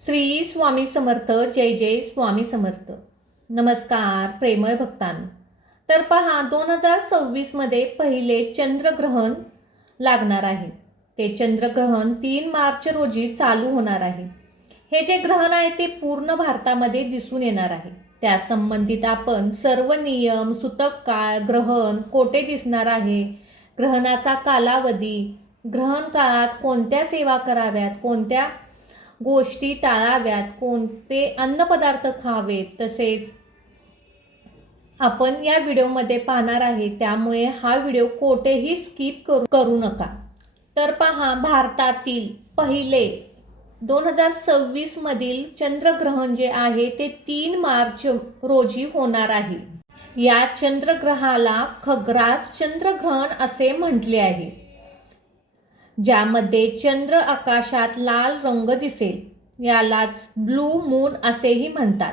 श्री स्वामी समर्थ. जय जय स्वामी समर्थ. नमस्कार प्रेमळ भक्तांनो. तर पहा 2026 मध्ये पहिले चंद्रग्रहण लागणार आहे. ते चंद्रग्रहण 3 मार्च रोजी चालू होणार आहे. हे जे ग्रहण आहे ते पूर्ण भारतामध्ये दिसून येणार आहे. त्या संबंधित आपण सर्व नियम, सूतक काळ, ग्रहण कोठे दिसणार आहे, ग्रहणाचा कालावधी, ग्रहण काळात कोणत्या सेवा कराव्यात, कोणत्या गोष्टी टाळाव्यात, कोणते अन्नपदार्थ खावेत, तसेच आपण या व्हिडिओमध्ये पाहणार आहे. त्यामुळे हा व्हिडिओ कोठेही स्किप करू नका. तर पहा, भारतातील पहिले 2026 मधील चंद्रग्रहण जे आहे ते 3 मार्च रोजी होणार आहे. या चंद्रग्रहाला खग्रास चंद्रग्रहण असे म्हटले आहे, ज्यामध्ये चंद्र आकाशात लाल रंग दिसेल. यालाच ब्लू मून असेही म्हणतात.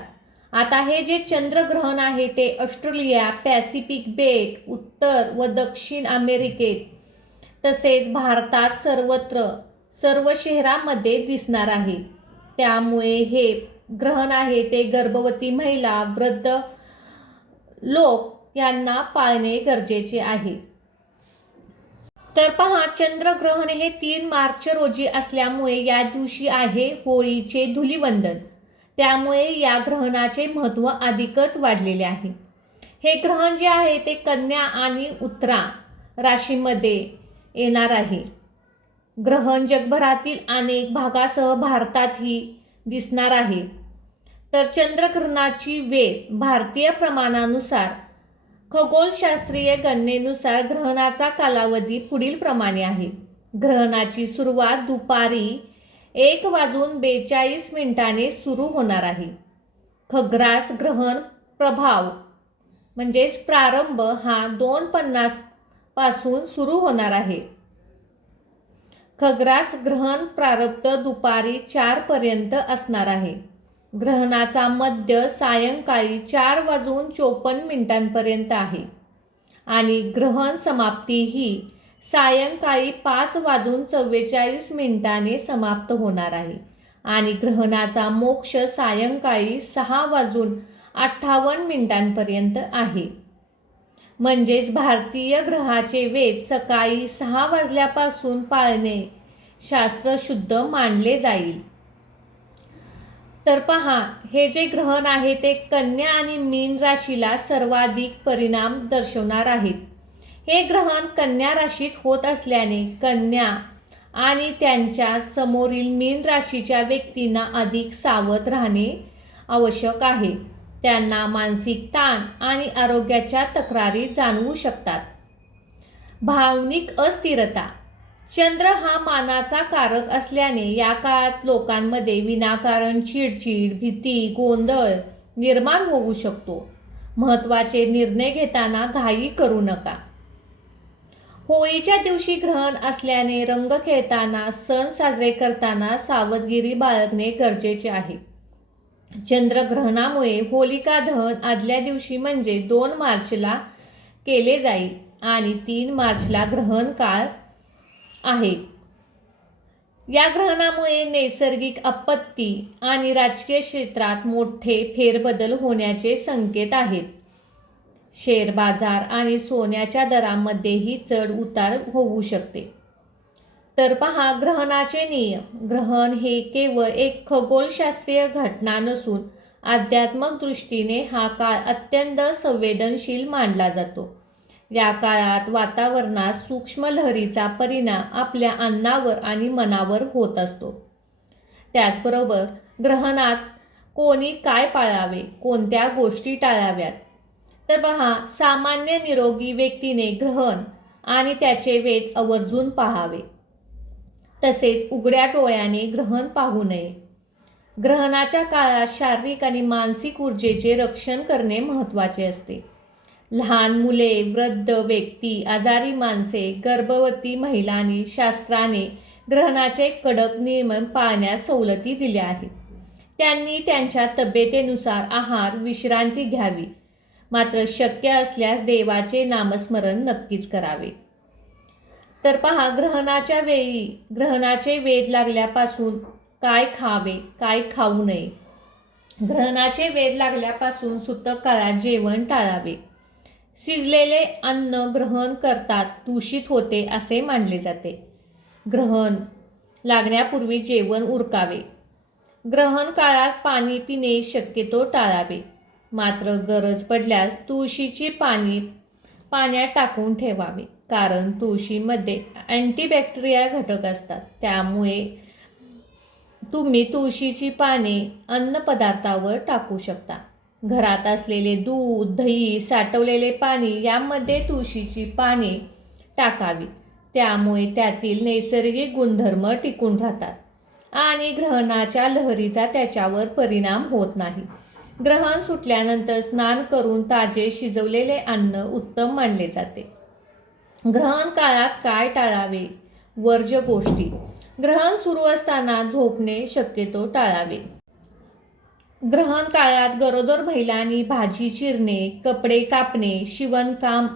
आता हे जे चंद्रग्रहण आहे ते ऑस्ट्रेलिया, पॅसिफिक बेट, उत्तर व दक्षिण अमेरिकेत तसेच भारतात सर्वत्र सर्व शहरांमध्ये दिसणार आहे. त्यामुळे हे ग्रहण आहे ते गर्भवती महिला, वृद्ध लोक यांना पाळणे गरजेचे आहे. तर पहा, चंद्रग्रहण हे 3 मार्च रोजी असल्यामुळे या दिवशी आहे होळीचे धुलीवंदन. त्यामुळे या ग्रहणाचे महत्त्व अधिकच वाढलेले आहे. हे ग्रहण जे आहे ते कन्या आणि उत्तरा राशीमध्ये येणार आहे. ग्रहण जगभरातील अनेक भागासह भारतातही दिसणार आहे. तर चंद्रग्रहणाची वेळ भारतीय प्रमाणानुसार खगोलशास्त्रीय गणनेनुसार ग्रहणाचा कालावधी पुढील प्रमाणे आहे. ग्रहणाची सुरुवात दुपारी 1:42 सुरू होणार आहे. खग्रास ग्रहण प्रभाव म्हणजेच प्रारंभ हा 2:50 पासून सुरू होणार आहे. खग्रास ग्रहण प्रारब्ध दुपारी 4 पर्यंत असणार आहे. ग्रहणाचा मध्य सायंकाळी 4:54 पर्यंत आहे आणि ग्रहण समाप्ती ही सायंकाळी 5:44 समाप्त होणार आहे आणि ग्रहणाचा मोक्ष सायंकाळी 6:58 पर्यंत आहे. म्हणजेच भारतीय ग्रहाचे वेध सकाळी 6 वाजल्यापासून पाळणे शास्त्रशुद्ध मानले जाईल. तर पहा, हे जे ग्रहण आहे ते कन्या आणि मीन राशीला सर्वाधिक परिणाम दर्शवणार आहेत. हे ग्रहण कन्या राशीत होत असल्याने कन्या आणि त्यांच्या समोरील मीन राशीच्या व्यक्तींना अधिक सावध राहणे आवश्यक आहे. त्यांना मानसिक ताण आणि आरोग्याच्या तक्रारी जाणवू शकतात. भावनिक अस्थिरता. चंद्र हा मानाचा कारक असल्याने या काळात लोकांमध्ये विनाकारण चिडचिड, भीती, गोंधळ निर्माण होऊ शकतो. महत्त्वाचे निर्णय घेताना घाई करू नका. होळीच्या दिवशी ग्रहण असल्याने रंग खेळताना, सण साजरे करताना सावधगिरी बाळगणे गरजेचे आहे. चंद्रग्रहणामुळे होलिका दहन आदल्या दिवशी म्हणजे 2 मार्चला केले जाईल आणि 3 मार्चला ग्रहण काळ आहे. या ग्रहणामुळे नैसर्गिक आपत्ती आणि राजकीय क्षेत्रात मोठे फेरबदल होण्याचे संकेत आहेत. शेअर बाजार आणि सोन्याच्या दरांमध्येही चढ उतार होऊ शकते. तर पहा, ग्रहणाचे नियम. ग्रहण हे केवळ एक खगोलशास्त्रीय घटना नसून आध्यात्मिक दृष्टीने हा काळ अत्यंत संवेदनशील मानला जातो. या काळात वातावरणात सूक्ष्म लहरीचा परिणाम आपल्या अन्नावर आणि मनावर होत असतो. त्याचबरोबर ग्रहणात कोणी काय पाळावे, कोणत्या गोष्टी टाळाव्यात. तर पहा, सामान्य निरोगी व्यक्तीने ग्रहण आणि त्याचे वेध आवर्जून पाहावे. तसेच उघड्या डोळ्याने ग्रहण पाहू नये. ग्रहणाच्या काळात शारीरिक आणि मानसिक ऊर्जेचे रक्षण करणे महत्त्वाचे असते. लहान मुले, वृद्ध व्यक्ती, आजारी माणसे, गर्भवती महिलांनी शास्त्राने ग्रहणाचे कडक नियम पाळण्यास सवलती दिल्या आहेत. त्यांनी त्यांच्या तब्येतीनुसार आहार, विश्रांती घ्यावी. मात्र शक्य असल्यास देवाचे नामस्मरण नक्कीच करावे. तर पहा, ग्रहणाच्या वेळी ग्रहणाचे वेध लागल्यापासून काय खावे काय खाऊ नये. ग्रहणाचे वेध लागल्यापासून सूतक काळात जेवण टाळावे. शिजलेले अन्न ग्रहण करतात दूषित होते असे मानले जाते. ग्रहण लागण्यापूर्वी जेवण उरकावे. ग्रहण काळात पाणी पिणे शक्यतो टाळावे. मात्र गरज पडल्यास तुळशीची पाण्यात टाकून ठेवावे, कारण तुळशीमध्ये अँटीबॅक्टेरिया घटक असतात. त्यामुळे तुम्ही तुळशीची पाने अन्नपदार्थावर टाकू शकता. घरात असलेले दूध, दही, साठवलेले पाणी यामध्ये तुळशीची पाने टाकावी. त्यामुळे त्यातील नैसर्गिक गुणधर्म टिकून राहतात आणि ग्रहणाच्या लहरीचा त्याच्यावर परिणाम होत नाही. ग्रहण सुटल्यानंतर स्नान करून ताजे शिजवलेले अन्न उत्तम मानले जाते. ग्रहण काळात काय टाळावे? वर्ज्य गोष्टी. ग्रहण सुरू असताना झोपणे शक्यतो टाळावे. ग्रहण काळात गरोदर महिलांनी भाजी चिरणे, कपडे कापणे, शिवणकाम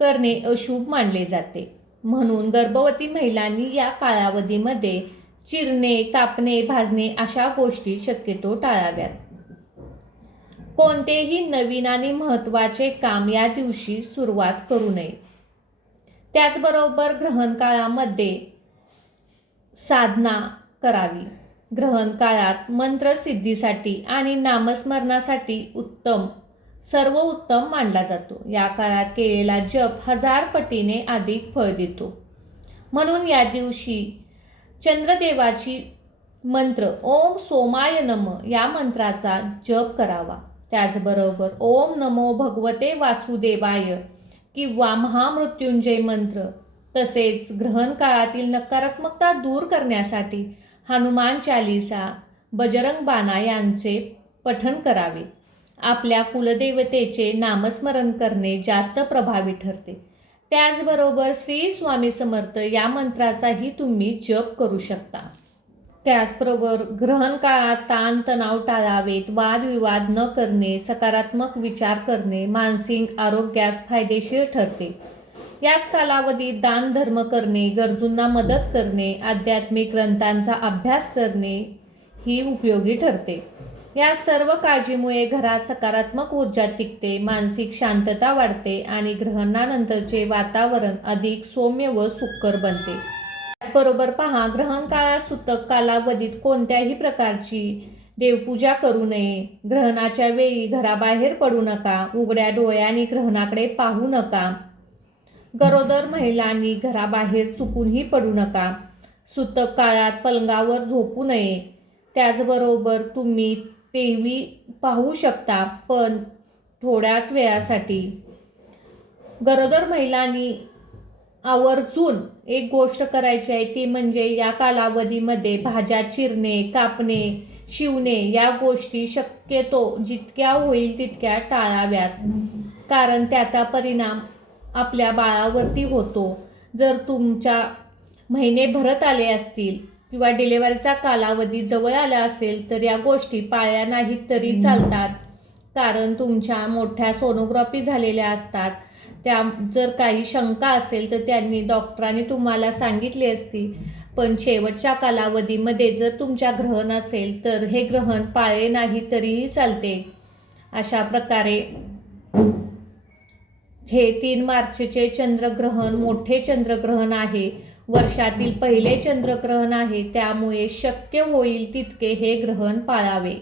करणे अशुभ मानले जाते. म्हणून गर्भवती महिलांनी या कालावधीमध्ये चिरणे, कापणे, भाजणे अशा गोष्टी शक्यतो टाळाव्यात. कोणतेही नवीन आणि महत्त्वाचे काम या दिवशी सुरुवात करू नये. त्याचबरोबर ग्रहण काळामध्ये साधना करावी. ग्रहण काळात मंत्रसिद्धीसाठी आणि नामस्मरणासाठी सर्वोत्तम मानला जातो. या काळात केलेला जप 1000 पटीने अधिक फळ देतो. म्हणून या दिवशी चंद्रदेवाची मंत्र ओम सोमाय नमः या मंत्राचा जप करावा. त्याचबरोबर ओम नमो भगवते वासुदेवाय किंवा महामृत्युंजय मंत्र, तसेच ग्रहण काळातील नकारात्मकता दूर करण्यासाठी हनुमान चालीसा, बजरंग बाणा यांचे पठण करावे. आपल्या कुलदेवतेचे नामस्मरण करणे जास्त प्रभावी ठरते. त्याचबरोबर श्री स्वामी समर्थ या मंत्राचाही तुम्ही जप करू शकता. त्याचबरोबर ग्रहण काळात ताणतणाव टाळावेत. वादविवाद न करणे, सकारात्मक विचार करणे मानसिक आरोग्यास फायदेशीर ठरते. याच कालावधीत दान धर्म करणे, गरजूंना मदत करणे, आध्यात्मिक ग्रंथांचा अभ्यास करणे ही उपयोगी ठरते. या सर्व काळजीमुळे घरात सकारात्मक ऊर्जा टिकते, मानसिक शांतता वाढते आणि ग्रहणानंतरचे वातावरण अधिक सौम्य व सुखकर बनते. त्याचबरोबर पहा, ग्रहण काळात सूतक कालावधीत कोणत्याही प्रकारची देवपूजा करू नये. ग्रहणाच्या वेळी घराबाहेर पडू नका. उघड्या डोळ्यांनी ग्रहणाकडे पाहू नका. गरोदर महिलांनी घराबाहेर चुकूनही पडू नका. सूतक काळात पलंगावर झोपू नये. त्याचबरोबर तुम्ही टीव्ही पाहू शकता, पण थोड्याच वेळासाठी. गरोदर महिलांनी आवर्जून एक गोष्ट करायची आहे, ती म्हणजे या कालावधीमध्ये भाज्या चिरणे, कापणे, शिवणे या गोष्टी शक्यतो जितक्या होईल तितक्या टाळाव्यात, कारण त्याचा परिणाम आपल्या बाळावरती होतो. जर तुमच्या महिने भरत आले असतील किंवा डिलिव्हरीचा कालावधी जवळ आला असेल तर या गोष्टी पाळल्या नाहीत तरी चालतात, कारण तुमच्या मोठ्या सोनोग्राफी झालेल्या असतात. त्या जर काही शंका असेल तर त्यांनी डॉक्टरांनी तुम्हाला सांगितली असती. पण शेवटच्या कालावधीमध्ये जर तुमच्या ग्रहण असेल तर हे ग्रहण पाळले नाही तरीही चालते. अशा प्रकारे हे 3 मार्चचे चंद्रग्रहण मोठे चंद्रग्रहण आहे. वर्षातील पहिले चंद्रग्रहण आहे. त्यामुळे शक्य होईल तितके हे ग्रहण पाळावे.